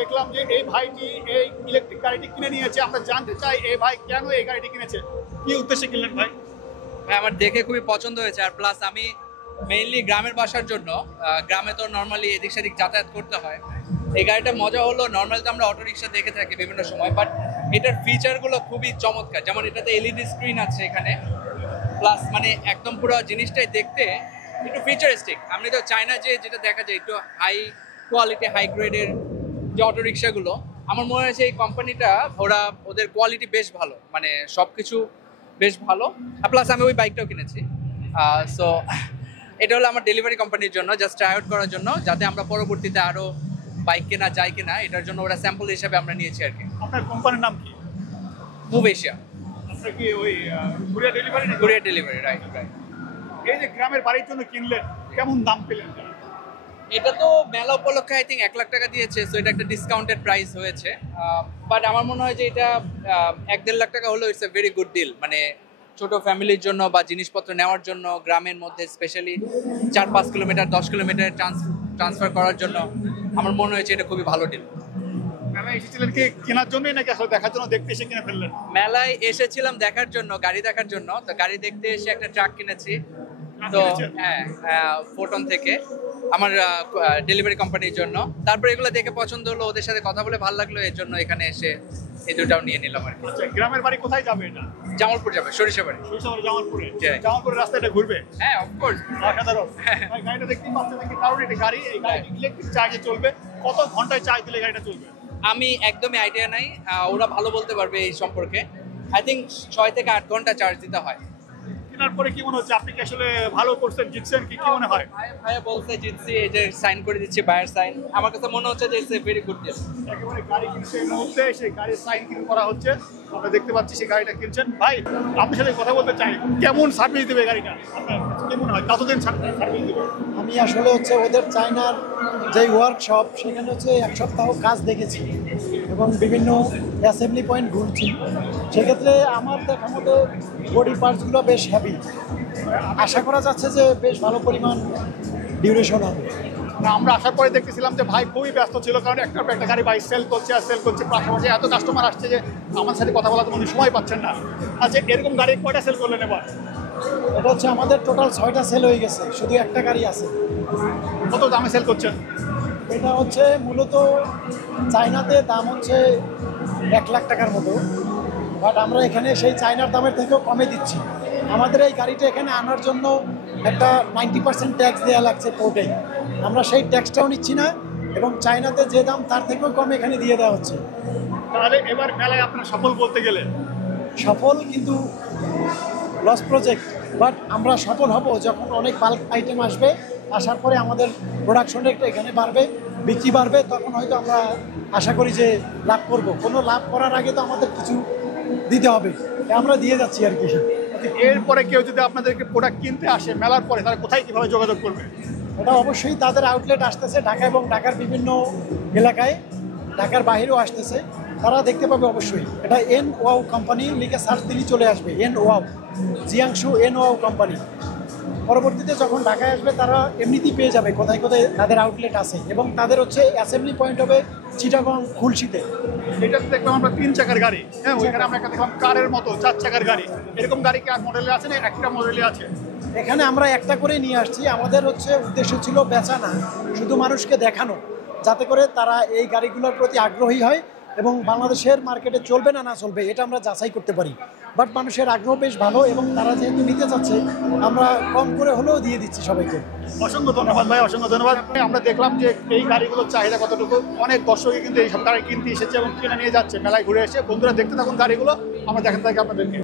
দেখলাম যে এই ভাইটি এই ইলেকট্রিক গাড়িটি কিনে নিয়েছে। আমরা জানতে চাই এই ভাই কেন এই গাড়িটি কিনেছে, কি উদ্দেশ্যে কিনলেন ভাই? আমার দেখে খুবই পছন্দ হয়েছে, আর প্লাস আমি মেইনলি গ্রামের বাসার জন্য, গ্রামে তো নর্মালি এদিক সেদিক যাতায়াত করতে হয়। এই গাড়িটার মজা হলো, নর্মালি তো আমরা অটো রিক্সা দেখে থাকি বিভিন্ন সময়, বাট এটার ফিচারগুলো খুবই চমৎকার। যেমন এটাতে এলইডি স্ক্রিন আছে এখানে, প্লাস মানে একদম পুরো জিনিসটাই দেখতে একটু ফিচারিস্টিক। আপনি তো চাই না যে যেটা দেখা যায় একটু হাই কোয়ালিটি হাই গ্রেডের যে অটো রিক্সাগুলো, আমার মনে হয়েছে এই কোম্পানিটা ওদের কোয়ালিটি বেশ ভালো, মানে সব কিছু বেশ ভালো। আর প্লাস আমি ওই বাইকটাও কিনেছি। সো এটা হলো আমার ডেলিভারি কোম্পানির জন্য, জাস্ট ট্রাই আউট করার জন্য, যাতে আমরা পরবর্তীতে আরও বাইক কেনা যায় কিনা এটার জন্য ওরা স্যাম্পল হিসাবে আমরা নিয়েছি আর কি। আপনার কোম্পানির নাম কি? Move Asia. আপনার কি ওই courier delivery? Courier delivery, right right. এই যে গ্রামের বাড়ির জন্য কিনলেন, কেমন দাম পেলেন? এটা তো মেলা উপলক্ষে আই থিঙ্ক 1 লাখ টাকা দিয়েছে, সো এটা একটা ডিসকাউন্টেড প্রাইস হয়েছে। বাট আমার মনে হয় যে এটা 1-1.5 লাখ টাকা হলেও it's a very good deal. মানে ছোট ফ্যামিলির জন্য বা জিনিসপত্র নেওয়ার জন্য, গ্রামের মধ্যে স্পেশালি 4-5 কিলোমিটার 10 কিলোমিটার ট্রান্সফার করার জন্য আমার মনে হয়েছে এটা খুবই ভালো ডিল। মেলায় এসেছিলেন কি কেনার জন্যই নাকি আসলে দেখার জন্য, দেখতে এসে কিনে ফেললেন? মেলায় এসেছিলাম দেখার জন্য, গাড়ি দেখার জন্য। তো গাড়ি দেখতে এসে একটা ট্রাক কিনেছি। তো হ্যাঁ, ফোটন থেকে আমার ডেলিভারি কোম্পানির জন্য। তারপরে এগুলো দেখে পছন্দ হলো, ওদের সাথে কথা বলে ভালো লাগলো, এর জন্য এখানে এসে এই দুটাও নিয়ে নিলাম আর কি। আচ্ছা, গ্রামের বাড়ি কোথায় যাবে এটা? জামালপুর যাবে, সরিষাবাড়ি। সরিষাবাড়ি জামালপুরে? জি। জামালপুরের রাস্তাটা ঘুরবে? হ্যাঁ, অফকোর্স। অসাধারণ। ভাই গাড়িটা দেখতেই পাচ্ছেন নাকি, কারণ এটা গাড়ি, এই গাড়িটি ইলেকট্রিক চার্জে চলবে। কত ঘন্টায় চার্জ দিলে গাড়িটা চলবে? আমি একদমই আইডিয়া নাই, ওরা ভালো বলতে পারবে এই সম্পর্কে। আই থিঙ্ক 6 থেকে 8 ঘন্টা চার্জ দিতে হয়। কেনার পরে কি মনে হচ্ছে, আপনি কি আসলে ভালো করছেন, জিতছেন কি মনে হয়? ভাইয়া বলছে জিতছি, এই যে সাইন করে দিচ্ছি, বায়ার সাইন। আমার কাছে মনে হচ্ছে যে it's a very good deal. একেবারে গাড়ি কিনছে এই মুহূর্তে, সেই গাড়ির সাইন করা হচ্ছে, আমরা দেখতে পাচ্ছি সেই গাড়িটা কিনছেন। ভাই আপনার সাথে কথা বলতে চাই, কেমন সার্ভিস দেবে গাড়িটা? আপনার কেমন হয়, কতদিন সার্ভিস দেবে? আমি আসলে ওদের চায়নার যে ওয়ার্কশপ, সেখানে 1 সপ্তাহ কাজ দেখেছি এবং বিভিন্ন অ্যাসেম্বলি পয়েন্ট ঘুরছি। সেক্ষেত্রে আমার দেখা মতো বডি পার্টসগুলো বেশ হ্যাভি। আশা করা যাচ্ছে যে বেশ ভালো পরিমাণ ডিউরেশন হবে। আমরা আসার পরে দেখতেছিলাম যে ভাই খুবই ব্যস্ত ছিল, কারণ একটা গাড়ি বাইক সেল করছে আর সেল করছে, পাশাপাশি এত কাস্টমার আসছে যে আমার সাথে কথা বলার উনি সময় পাচ্ছেন না। আচ্ছা, এরকম গাড়ি কয়টা সেল করলেন এবার? এটা আমাদের টোটাল 6টা সেল হয়ে গেছে, শুধু একটা গাড়ি আছে। কত দামে সেল করছেন? এটা মূলত চায়নাতে দাম 1 লাখ টাকার মতো, বাট আমরা এখানে সেই চায়নার দামের থেকেও কমে দিচ্ছি। আমাদের এই গাড়িটা এখানে আনার জন্য একটা 90% ট্যাক্স দেওয়া লাগছে পোর্টে, আমরা সেই ট্যাক্সটাও নিচ্ছি না, এবং চায়নাতে যে দাম তার থেকেও কম এখানে দিয়ে দেওয়া হচ্ছে। তাহলে এবার মেলায় আপনার সফল বলতে গেলে? সফল, কিন্তু লস প্রজেক্ট। বাট আমরা সফল হব যখন অনেক বাল্ক আইটেম আসবে, আসার পরে আমাদের প্রোডাকশন রেটটা এখানে বাড়বে, বিক্রি বাড়বে, তখন হয়তো আমরা আশা করি যে লাভ করব। কোনো লাভ করার আগে তো আমাদের কিছু দিতে হবে, আমরা দিয়ে যাচ্ছি আর কি। এরপরে কেউ যদি আপনাদেরকে প্রোডাক্ট কিনতে আসে মেলার পরে, তারা কোথায় কীভাবে যোগাযোগ করবে? এটা অবশ্যই তাদের আউটলেট আসতেছে ঢাকা এবং ঢাকার বিভিন্ন এলাকায়, ঢাকার বাইরেও আসতেছে, তারা দেখতে পাবে অবশ্যই। এটা NOW কোম্পানি লিখে সার্চ দিলেই চলে আসবে, NOW, জিয়াংশু NOW কোম্পানি। পরবর্তীতে যখন ঢাকায় আসবে তারা এমনিতেই পেয়ে যাবে কোথায় কোথায় তাদের আউটলেট আছে, এবং তাদের অ্যাসেম্বলি পয়েন্ট হবে চিটাগং, খুলশিতে। এটা দেখলাম আমরা 3 চাকার গাড়ি, হ্যাঁ, ওইখানে আমরা একটা দেখলাম কারের মতো 4 চাকার গাড়ি। এরকম গাড়ি কি আর মডেলে আছে না একটা মডেলে আছে? এখানে আমরা একটা করে নিয়ে আসছি। আমাদের উদ্দেশ্য ছিল বেচা না, শুধু মানুষকে দেখানো, যাতে করে তারা এই গাড়িগুলোর প্রতি আগ্রহী হয় এবং বাংলাদেশের মার্কেটে চলবে না চলবে এটা আমরা যাচাই করতে পারি। বাট মানুষের আগ্রহ বেশ ভালো, এবং তারা যেহেতু নিতে চাচ্ছে আমরা কম করে হলেও দিয়ে দিচ্ছি সবাইকে। অসংখ্য ধন্যবাদ ভাই, অসংখ্য ধন্যবাদ। আমরা দেখলাম যে এই গাড়িগুলোর চাহিদা কতটুকু, অনেক দর্শকই কিন্তু এই সব গাড়ি কিনতে এসেছে এবং কিনে নিয়ে যাচ্ছে মেলায় ঘুরে এসে। বন্ধুরা দেখতে থাকুন গাড়িগুলো, আমরা দেখাতে থাকি আপনাদেরকে।